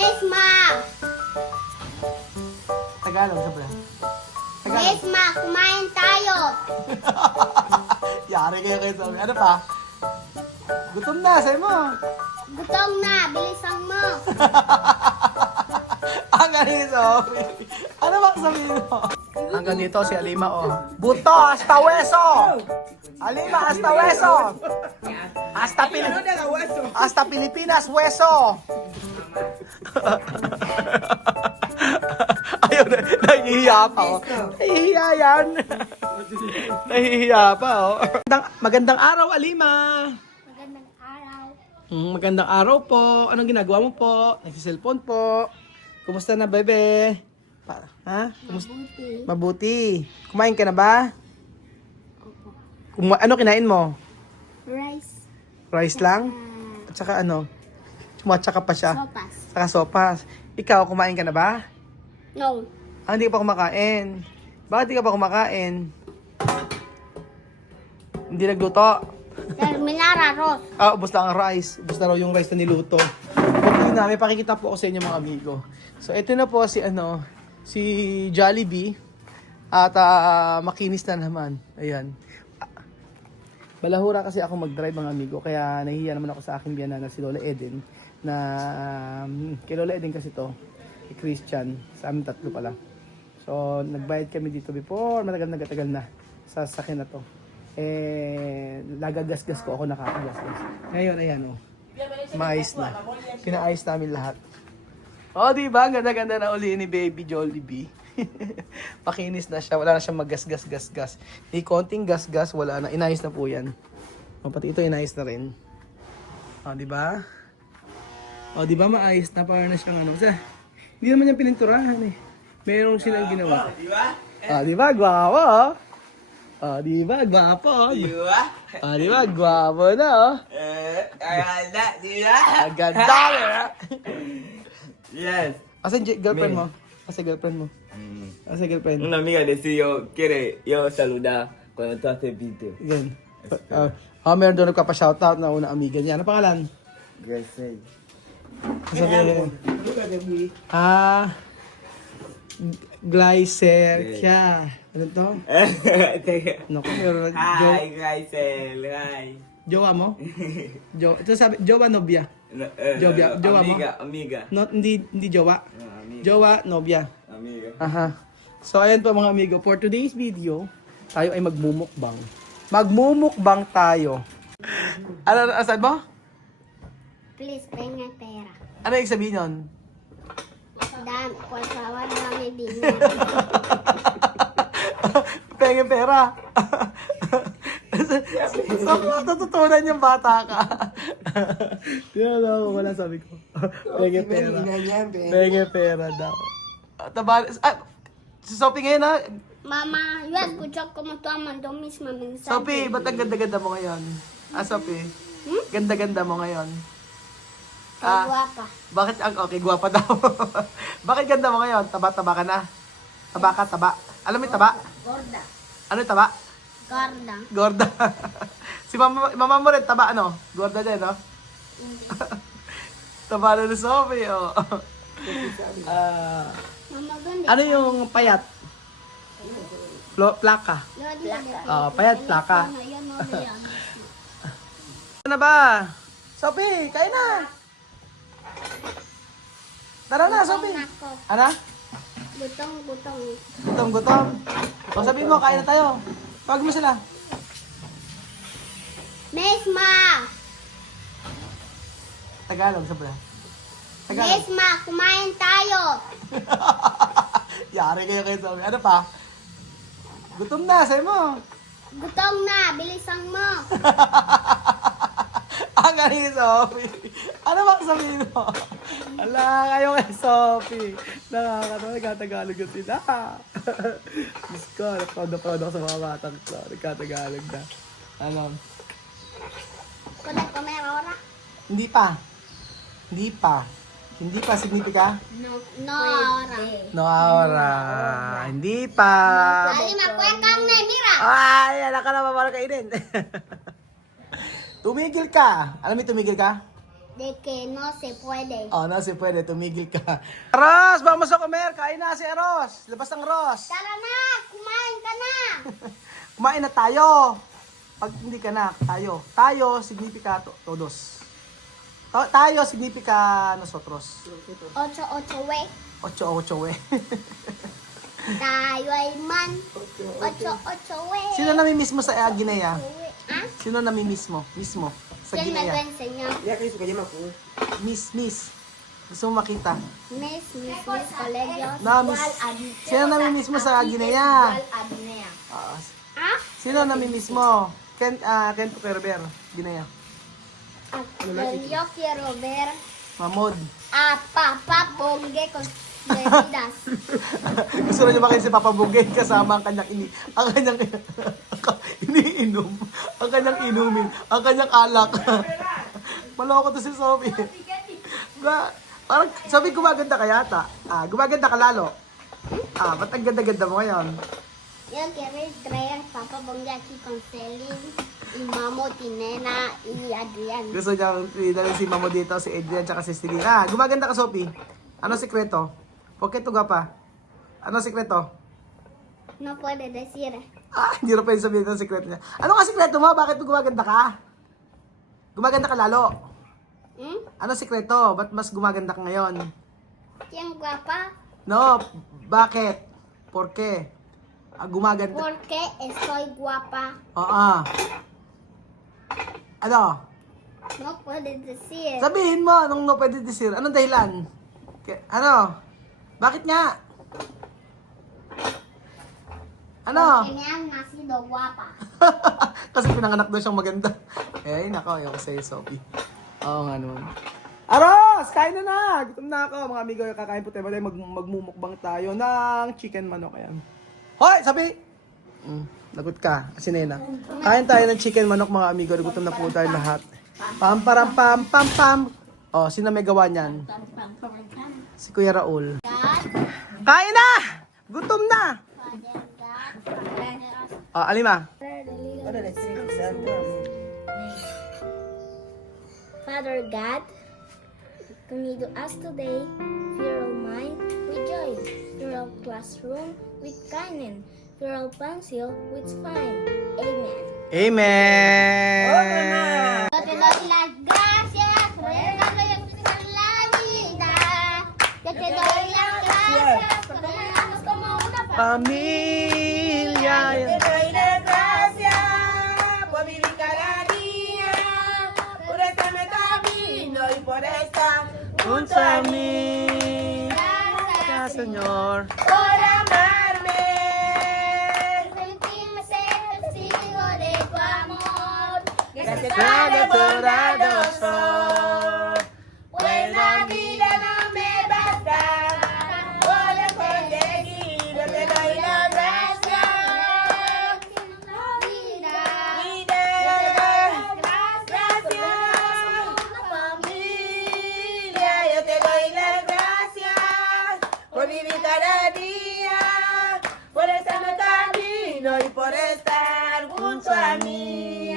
Mesma! Tagalog, sabi. Tagalog. Mesma, kumain tayo! Yari kayo kayo sabi. Ano pa? Gutom na, sabi mo. Gutom na, bilisan mo! Ang ganito, Sophie. Ano ba sabihin mo? Ang ganito si Alima, oh. Buto, hasta hueso! Alima, hasta hueso! Hasta Pilipinas, hueso! Ayaw na, nahihiya pa, oh. Nahihiya yan. Nahihiya pa, oh. Magandang araw, Alima. Magandang araw. Magandang araw po. Anong ginagawa mo po? Nagsiselfone po. Kumusta na, bebe? Ha? Kumusta? Mabuti. Mabuti. Kumain ka na ba? Opo. Ano kinain mo? Rice. Rice lang? At saka ano? Tsaka pa siya. Sopas. Saka sopas. Ikaw, kumain ka na ba? No. Ah, hindi ka pa kumakain. Bakit hindi ka pa kumakain? Hindi nagluto. Terminara Ros. Ah, ubos lang ang rice. Ubos na raw yung rice na niluto. Okay na, may pakikita po ako sa inyo mga amigo. So, ito na po si si Jollibee. At makinis na naman. Ayan. Balahura kasi ako mag-drive mga amigo. Kaya nahihiya naman ako sa aking biyanan na si Lola Eden. Na kay Lola Eden kasi to. Kay Christian. Sa amin tatlo pala. So, nagbayad kami dito before. Matagal na sa sakin na to. Lagagasgas ko ako nakakagasgas. Ngayon, ayan oh. Maayos na. Pinaayos namin lahat. Oh, di ba? Ganda-ganda na uli ni Baby Jollibee. Pakinis na siya. Wala na siyang maggas-gas-gas-gas. Di konting gas-gas, wala na. Inayos na po yan. O, pati ito inayos na rin. O, di ba? O, di ba maayos na? Para na siyang ano. Kasi, hindi naman yung pininturahan eh. Meron silang ginawa. Di ba? O, di ba? Gwapo, oh. O, di ba? Gwapo. Di ba? O, di ba? Gwapo na, oh. Aganda, di ba? Ang ganda, eh. Yes. Asan girlfriend mo? Asan girlfriend mo? Asan girlfriend? Una amiga decía quiere yo saludar cuando tú haces video. Yan. Meron doon nagpapa-shoutout na unang amiga niya. Ano pangalan? Gracias. Sabi, Glycercia. Ano to? Naku, meron. Hi, Graciel. Hi. Jowa mo? Ito sabi, jowa, nobya. Jowa mo? Amiga. No, hindi jowa. Amiga. Jowa, nobya. Amiga. Aha. So, ayan po mga amigo. For today's video, tayo ay magmumukbang. Magmumukbang tayo. Ano, asan mo? Please, pengen pera. Ano yung sabihin nun? Dan, por favor, dame dinero. Pengen pera. So, matututunan yung bata ka. Yan ako, wala sabi ko. Pengen pera. Pengen pera daw. Si Sophie ngayon ha? Mamá, yo escucho como tú mandó mismo mensaje. Sophie, ba't ang ganda-ganda mo ngayon? Sophie, ganda-ganda mo ngayon. Qué guapa. Bakit, okay, guwapa daw. Bakit ganda mo ngayon? Taba-taba ka na? Taba ka, taba. Alam mo yung taba? Gorda. Ano yung taba? Gorda. Gorda. Si mama mo rin, taba ano? Gorda din, no? Hindi. Taba na ni Sophie, oh. Mama, ¿dónde? Ano yung payat? Plaka. Payat, plaka. Yo no veo. Ano na ba? Sophie, kain na. Tara na, Sophie. Ako. Ano? Gutong. Gutom. O sabihin mo, kain na tayo. Tawag mo sila. Mesma! Tagalog, sabi. Tagalog. Mesma, kumain tayo! Yari kayo kayo, Sophie. Ano pa? Gutom na, sabi mo. Gutom na, bilisan mo! Ang galing ni Sophie. Ano ba sabihin mo? Ala, kayo kay Sophie. Nakakatawa, nagkatagalog na sila. Diyos ko, naproud ako sa mga batang ko. Nagkatagalog na. Ano? ¿Puedes comer ahora? Hindi pa. Hindi pa signifika? No ahora. No, ahora. Hindi pa. Dali, makuha carne, mira! Ay, anak ka na, paano kainin? Tumigil ka. Alam mo, tumigil ka? de que no se puede. Oh, na si pwede, tumigil ka. Aros, vamos a comer. Kain na si Aros. Labas ang Ros. Tara na, kumain ka na. Kumain na tayo. Pag hindi ka na, tayo. Tayo, significa todos. Tayo, significa nosotros. 8-8 we. Ocho, we. Tayo ay man. 8-8 we. Sino namimiss mo sa Guinea? Ah? Sino namimiss mo? Mismo. Sa ¿Quién me lo Guinea. enseñó? Ya que eso que llama Q. Miss. Gusto mo makita? Mis colegios. Na, miss. Sino namimiss mo sa Guinea? Ah, Ah? sino namimiss mo? Ken Kerber, Guinea. Yo quiero ver Mahmoud. a Papá Bongue con bebidas. Gusto na niyo makita si Papa Bugay kasama ang kanyang iniinom, ang kanyang inumin, ang kanyang alak. Maloko to si Sophie. Parang sabi gumaganda ka yata. Gumaganda ka lalo. Ba't ang ganda-ganda mo ngayon? Yo quiero traer Papá Bongue aquí con Celine y Mamo, Tinena y Adrián. Gusto niya dalhin si Mamo dito, si Adrian, tsaka si Stilina. Gumaganda ka, Sophie. Ano sikreto? ¿Por qué tu gapa? Ano sikreto? No puede decir. Hindi na pwede sabihin ang sikreto niya. Ano ka sikreto mo? Bakit gumaganda ka? Gumaganda ka lalo. Ano sikreto? Ba't mas gumaganda ka ngayon? ¿Quién guapa? No, bakit? ¿Por qué? Gumaganda. Porque estoy guapa. Oo. Ano? No puede decir. Sabihin mo, anong no pwede decir? Anong dahilan? Ano? Bakit nga? Ano? Porque me han nacido guapa. Kasi pinanganak daw siyang maganda. Nako, ayaw ko sa'yo, Sophie. Oo nga naman. Aros! Kain na! Gutom na ako, mga amigo. Kakain po tayo. Magmumukbang tayo ng chicken manok. Ayan. Hoy! Sabi! Lagot ka. Kasi nena. Kain tayo ng chicken manok, mga amigo. Gutom na po tayo lahat. Pam, param, pam, pam, pam. Oh, sino may gawa niyan? Si Kuya Raul. Kain na! Gutom na! Alima. Father God, come to us today, fill our mind with joy, fill our classroom with kindness, fill our pencil with fine. Amen. Amen! Yo te doy las gracias por regalarme la vida. Yo te doy las gracias porque me amamos como una Pamilya. doy las gracias por vivir cada día, por estarme camino y por estar Junto a mí. Gracias, Señor. por amarme. Sentirme ser testigo de tu amor. Gracias Padre Padre soy, pues la vida no me basta. Por lo conseguido te doy las gracias. Familia, yo te doy las gracias por vivir cada día, por estar en el camino y por estar junto a mí.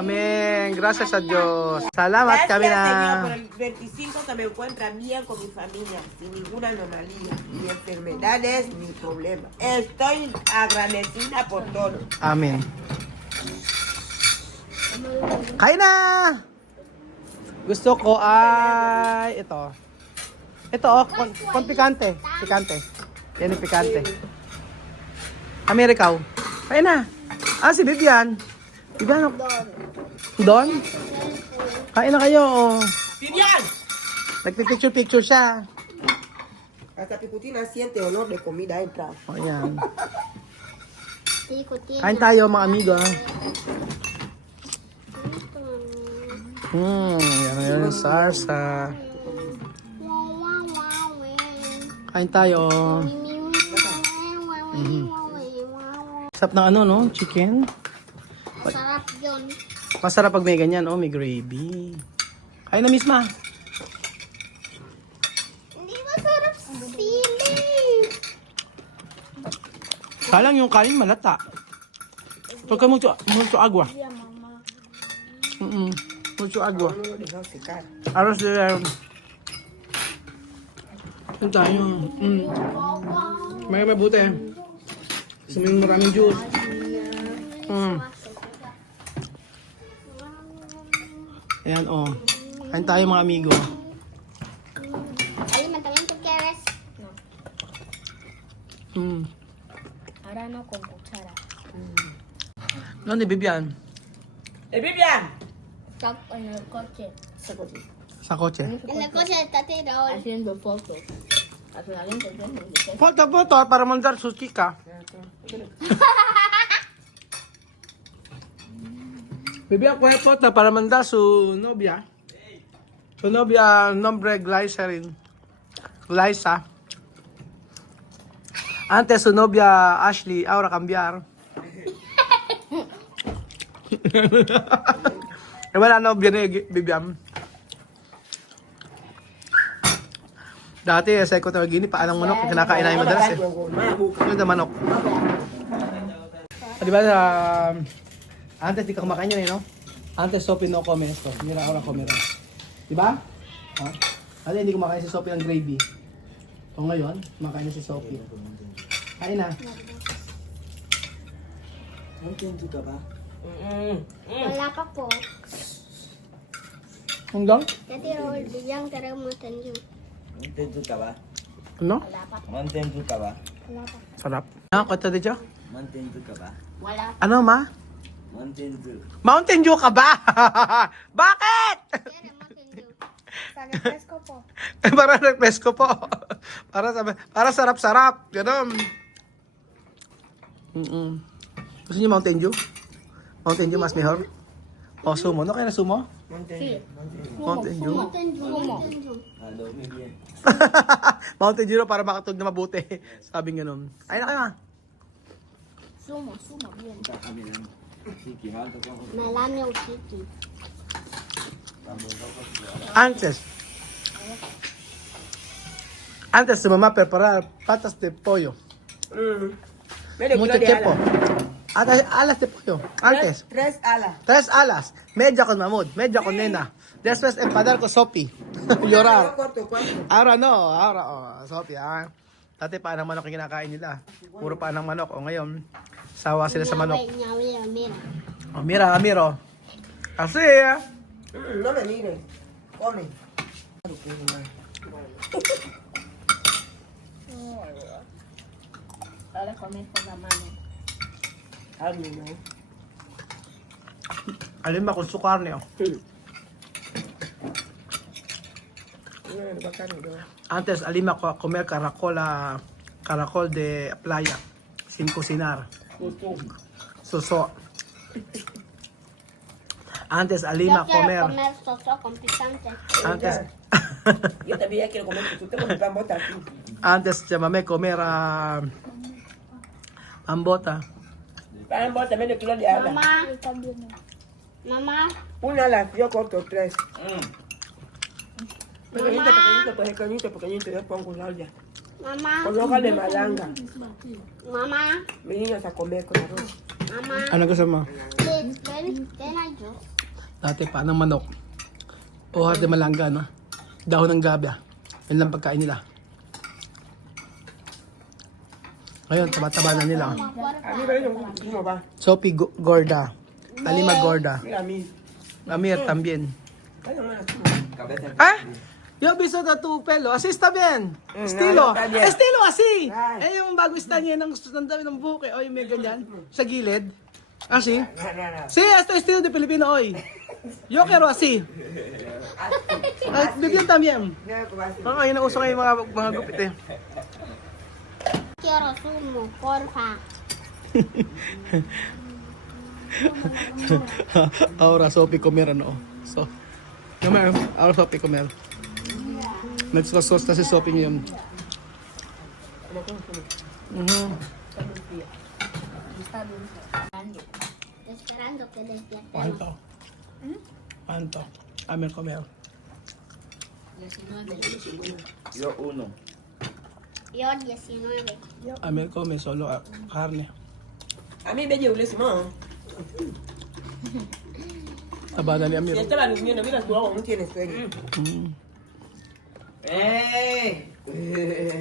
Amen. Gracias sa Diyos. Salamat Gracias, kami Señor, na. por el 25 que me encuentra bien con mi familia, sin ninguna anomalía, ni enfermedades, ni problemas. Estoy agradecida por todo. Amen. Kain na! Gusto ko ay ito. Ito, kon pikante. Pikante. Yan yung pikante. Amerikaw. Kain na. Si Vivian. Vivian. Don? Kain na kayo. ¡Vivian! Nagpipicture-picture siya. Hasta Picutina siente olor de comida entra. O, yan. Sí, Kain tayo, mga amigo. Yan yung sarsa. Kain tayo. Sarap ng ano, no? Chicken. Sarap yun. Masarap pag may ganyan, oh, may gravy. Kain na, misma. Hindi masarap sili. Salang yung kanin malata. Pagka mucho agua. Mucho agua. No lo dejó secar. Arroz de... Ito tayo. May mabuti. Gusto mo yung maraming juice. Ayan, oh. Kain tayo mga amigo. Alimentamento tú quieres? Mm. Ahora no con cuchara. ¿Dónde, Vivian? Vivian! Está en el coche. Sa kotse. En el coche está tirado. Haciendo fotos. A su aliento, Foto, para mandar sus chicas. Vivian, ¿cuál foto para mandar su novia? Su novia, nombre Glycerin. Glyza. Antes su novia Ashley, ahora cambiar. Wala novia ni Vivian. Dati, sa Equatorial Guinea, paanong manok, kinakain namin madalas eh. Yun na manok. Di ba, antes di ka kumakain yun eh, no? Antes Sophie no come esto. Mira, ahora come rin. Di ba? Ano hindi kumakain si Sophie ng gravy. O ngayon, kumakain na si Sophie. Kain na. Wala pa po. Hanggang? Dati Raul, bigyan ka rin mo tanyo. Mantendu ka ba? Ano? Wala pa. Mantendu ka ba? Wala pa. Sarap. Ah, kota de dyan? Mantendu ka ba? Wala pa. Ano, ma? Mantendu. Mountain Dew ka ba? Bakit? Kaya mo tanyo. Sa refresco po. Para refresco po. Para sarap-sarap. Ganon. Gusto niyo Mountain Dew? Mountain Dew mas mejor? O, sumo. No kaya na sumo? Sí. Mountain Dew. Sumo. Hello, Vivian. Mountain Dew para makatog na mabuti. Sabi nga nun. Ayun na kayo ha. Sumo, bien. Kami lang. Sige, mahal ko ako. Malami o chiqui. Antes su mamá preparaba patas de pollo. Medio Mucho kilo de tiempo. ala. Alas de pollo. Antes. Tres alas. 3 alas. Media con Mahmoud. Media con Nena. Después empadar con Sophie. Yo Llorar. corto cuatro. Ahora no. Ahora, Sophie, Dati paanang manok yung kinakain nila. Puro paanang manok. O ngayon, sawa sila sa manok. Mira. O mira, miro. Kasi, No me mires. Come. Ahora comer con la mano. Hazme, ¿no? alin ba kung sukar niyo? Antes, alima ko comer caracol de playa sin cocinar. Suso. Antes, alima Yo quiero comer. comer soso con picante. Antes, Yo también quiero comer tú con pan bota aquí. antes llamame comer ambota. Pan bota medio kilo de ala. Mamá. Una ala, yo corto tres. Pequeñito, yo pongo la olla. Mamá. Con hoja de malanga. Mamá. Venimos a comer con arroz. Mamá. Ano gusto mo? Ten ayos. Dati pa ng manok. Hojas de malanga, no? Dahon ng gabya. Yan lang pagkain nila. Ngayon, taba-taba na nila. A mí me ¿cómo va? Sophie gorda. Alima gorda. Mira a mí. Amir también. Ay, no, no, Cabeza. ¿Ah? Yo visto de tu pelo. Así está bien. Estilo. no, está bien. Estilo así. Ay. Eh, yung bago está niya ng dami ng buke. Oy, may ganyan. Sa gilid. Así. no. Sí, esto es estilo de Pilipino hoy. Yo quiero así. Ay, Vivian también. Oo, yun ang uso ngayon mga gupit eh. Quiero zumo, porfa. Ahora Sophie comer ano. So, comer. Ahora Sophie comer. Nagsasos na si Sophie ngayon. Esperando que despierte. ¿Cuánto? ¿Cuánto? Amir comer. Yo uno. Yo 19. Amir come solo carne. A mí me dio un limón. Abada ni Amir. Esta la niña no mira tú aún tienes sueño.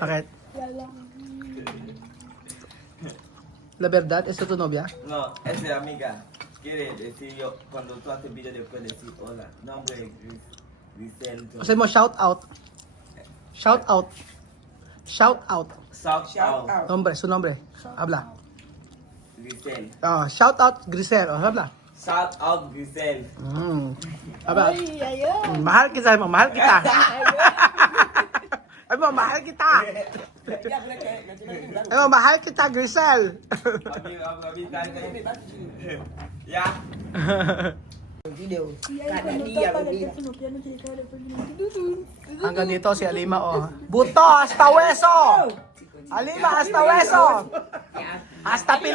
Bakit? La verdad, ¿es tu novia? No, es de amiga. Quiere decir yo, cuando tú haces video después decir hola. Nombre Grisel. O sea, mo shout out. Shout out. Shout out. Shout Shout out. out. Nombre, su nombre. Habla. Grisel. Shout out Grisel. Habla. Shout out Grisel. Habla. Mahal kita, mahal kita. Ay mo, mahal kita. Ay mo, mahal kita, Grisel. Ya. Video. Cada día mi vida. Hanggang dito si Alima, oh. Buto, hasta hueso! Alima, hasta hueso!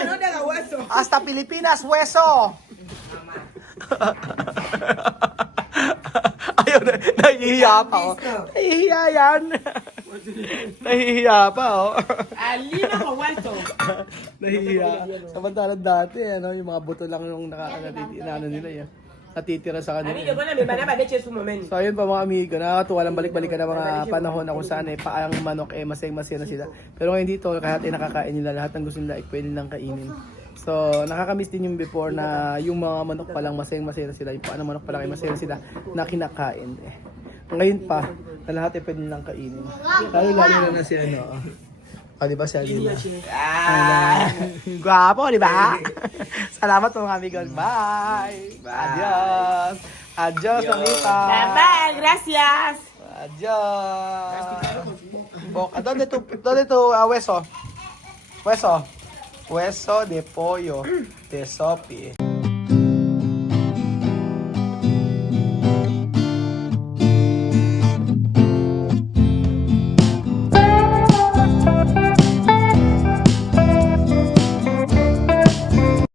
No te hagas hueso. Hasta Pilipinas, hueso! Ayun, nahihiya pa, oh. Nahihiya yan. Nahihiya pa, oh. Alina con hueso. Nahihiya. Samantalang dati, ano, yung mga buto lang yung ano nila, yan. Natitira sa kanila. Amigo, con la mi hermana va a leche su momento. So ayun pa mga amigo, nakakatuwa lang balik-balikan ng mga panahon na kung saan paang manok masaya na sila. Pero ngayon dito, kahit nakakain nila, lahat ng gusto nila pwede nilang kainin. So nakakamiss din yung before na yung mga manok pa lang masaya na sila, yung paano manok pa lang ay masaya na sila na kinakain. Ngayon pa, na lahat ay pwede nilang kainin. Lalo na si ano. Oh, di ba si Alina? Guwapo, di ba? Salamat po mga amigos. Bye! Adios! Adios, amita! Bye, gracias. Adios! ¿Dónde tu hueso? Hueso. Hueso de pollo de sopi.